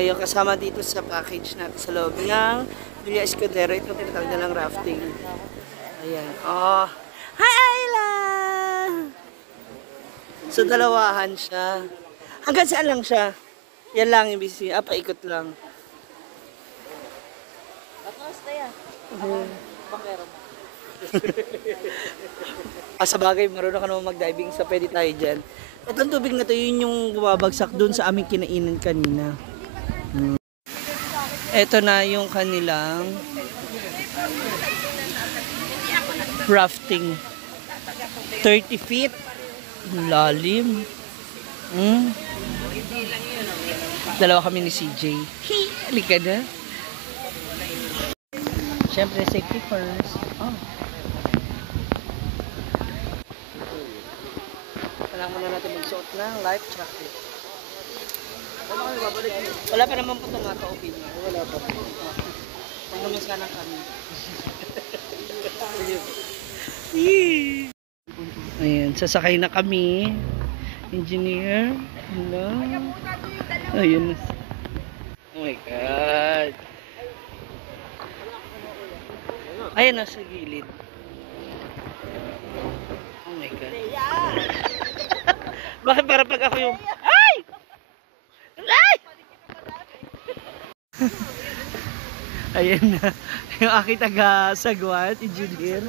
yung kasama dito sa package natin sa loob ng Villa Escudero. Ito tinatawag na lang rafting. Ayan. Oh. Hi, Ayla! So, dalawahan siya. Hanggang saan lang siya? Yan lang yung busy. Paikot lang. Sa bagay, marunong ka naman mag-diving so pwede tayo dyan. Itong tubig na to, yun yung bumabagsak dun sa aming kinainan kanina. Ito na yung kanilang rafting. 30 feet. Lalim. Dalawa kami ni CJ. Halika na. Siyempre, safety first. Kailangan muna natin magsuot ng life jacket. Wala pa naman po itong maka-opin. Wala pa. Huwag naman sana kami. Ayan, sasakay na kami. Engineer. Hello. Ayun. Oh my God. Ayan, nasa gilid. Oh my God. Bakit para pag ako yung... Ay! Ay! Ayan na. Yung aking taga-sagwan, engineer.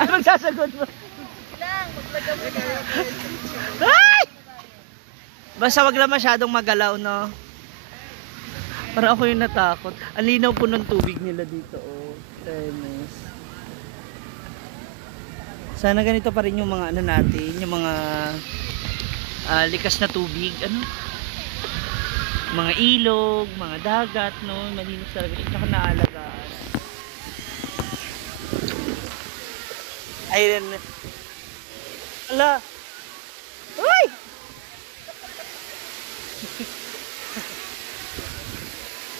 Ay, magsasagot mo. Ay! Basta wag lang masyadong magalaw, no? Parang ako yung natakot. Ang linaw po ng tubig nila dito, oh. Fairness. Sana ganito pa rin yung mga ano natin, yung mga likas na tubig, ano? Mga ilog, mga dagat, no? Malinis talaga. Ito ka naalagaan. Ayun. Ala! Uy!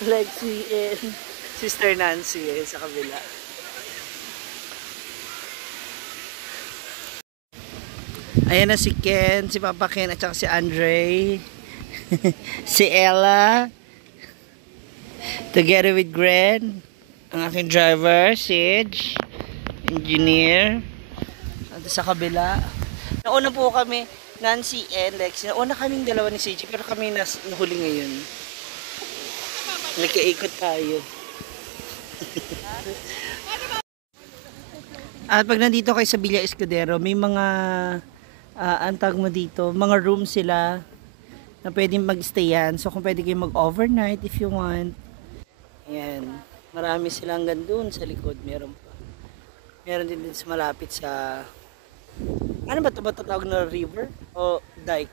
Lexi and Sister Nancy sa kabila. Ayan na si Ken, si Papa Ken at saka si Andre. Si Ella. Together with Gren. Ang aking driver, Sage. Engineer. At sa kabila. Nauna po kami, Nancy and Lexi. Nauna kaming dalawa ni Sage, pero kami nahuli ngayon. Nagkaikot tayo. At pag nandito kayo sa Villa Escudero, may mga antag mo dito, mga rooms sila na pwedeng mag-stayan. So kung pwede kayo mag-overnight if you want. Ayan. Marami silang gandun sa likod. Meron pa. Meron din sa malapit sa... Ano ba ito? Ba tatawag na river? O dike?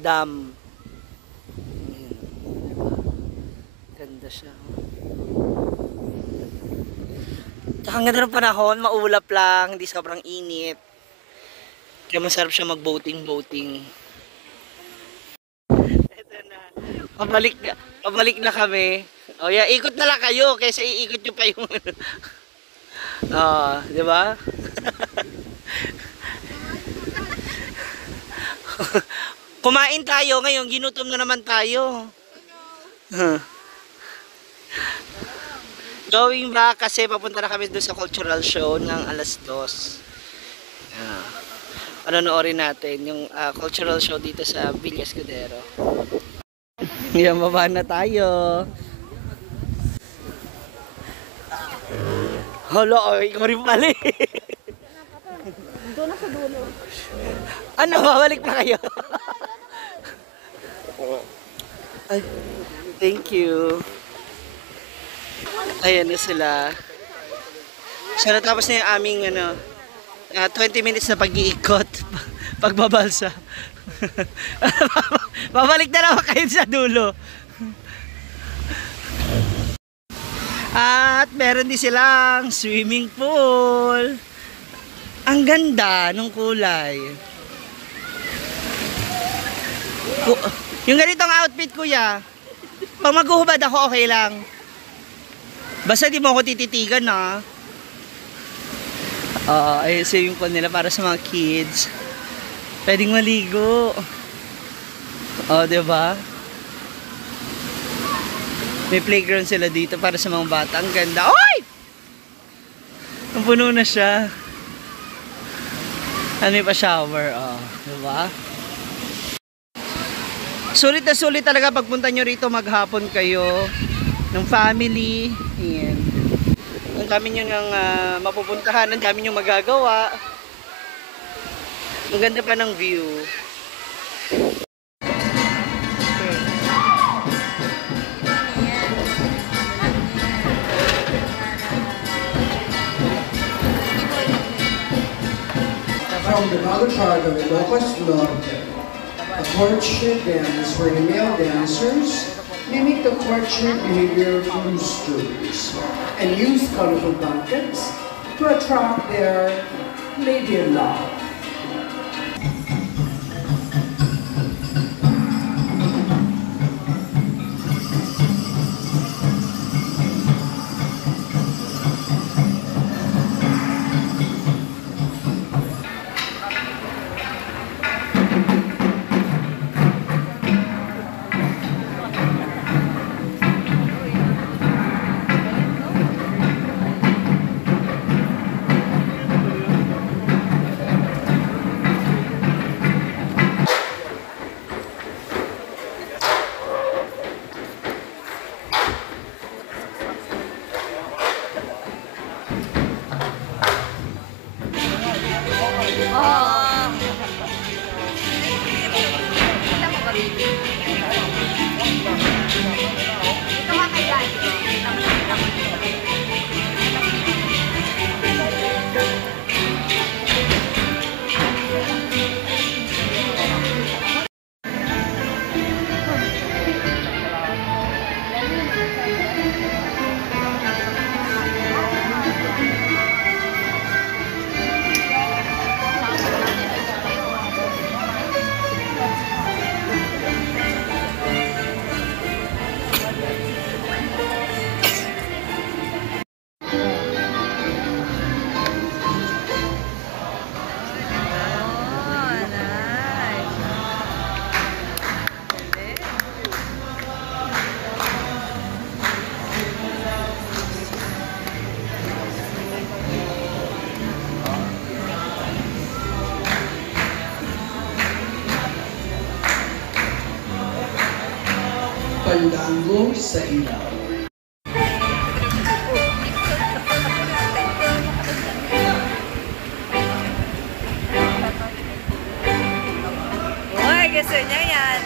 Dam. Ayan. Ganda siya. Tsaka ang ganda ng panahon. Maulap lang. Hindi sobrang init. Kaya masarap siya mag-boating. Ito na. Pabalik na kami. O yeah, ikot na lang kayo kaysa iikot nyo pa yung di ba? Kumain tayo ngayon, ginutom na naman tayo. Going back kasi papunta na kami doon sa cultural show ng alas 2. Panonoorin natin yung cultural show dito sa Villa Escudero. Yan, baba na tayo. Hala, ikaw rin pala eh. Doon na sa dulo. Ano, babalik pa kayo? Ay, thank you. Ayan na sila. So, natapos na yung aming 20 minutes na pag-iikot. Pagbabalsa. Babalik na naman kayo sa dulo. At meron din silang swimming pool. Ang ganda nung kulay. Yung ganitong outfit, kuya, pag maghuhubad ako, okay lang. Basta di mo ako tititigan, ha. Ay, swimming pool nila para sa mga kids. Pwedeng maligo. Diba? May playground sila dito para sa mga bata. Ang ganda. Oy! Ang puno na siya. At may pa shower. Oh, diba? Sulit na sulit talaga pagpunta nyo rito, maghapon kayo ng family. Ayan. Ang dami nyo nang mapupuntahan, ang dami nyo magagawa. Ang ganda pa ng view. From the Tagalog part of Ilocos Norte, a courtship dance where the male dancers mimic the courtship behavior of roosters and use colorful blankets to attract their lady-in-love. Pandango sa ilaw. Uy, gusto niya yan.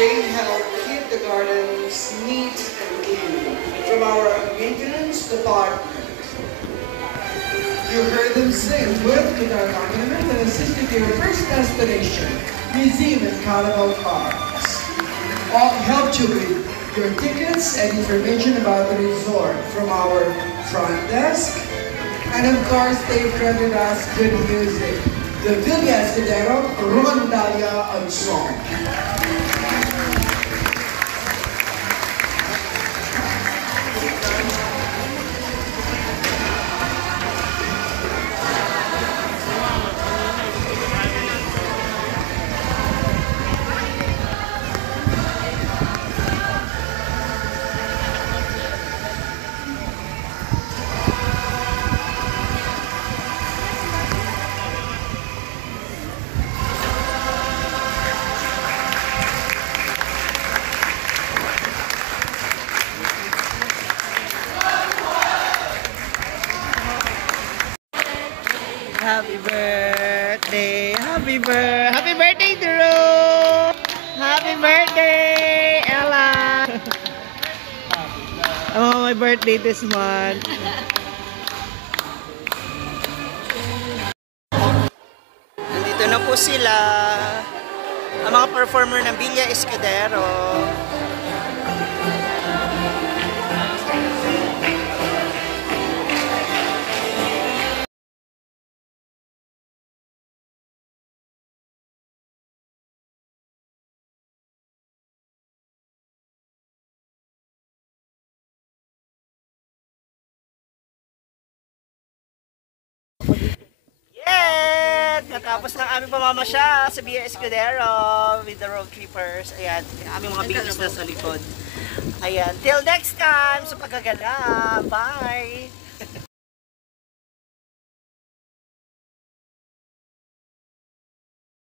They help keep the gardens neat and clean from our maintenance department. You heard them sing with guitar accompaniment and assisted to your first destination, Museum and Carnival Parks. All helped you with your tickets and information about the resort from our front desk. And of course, they credited us good music. The Villa Escudero Rondalia Ensemble. Happy birthday, Drew! Happy birthday, Ella! Oh, my birthday this month. Nandito na po sila. Ang mga performer ng Villa Escudero. Yes! Natapos ng aming pamamasya sa Villa Escudero with the road trippers. Ayan, yung aming mga bilis na sa likod. Ayan, till next time sa pagkagala. Bye!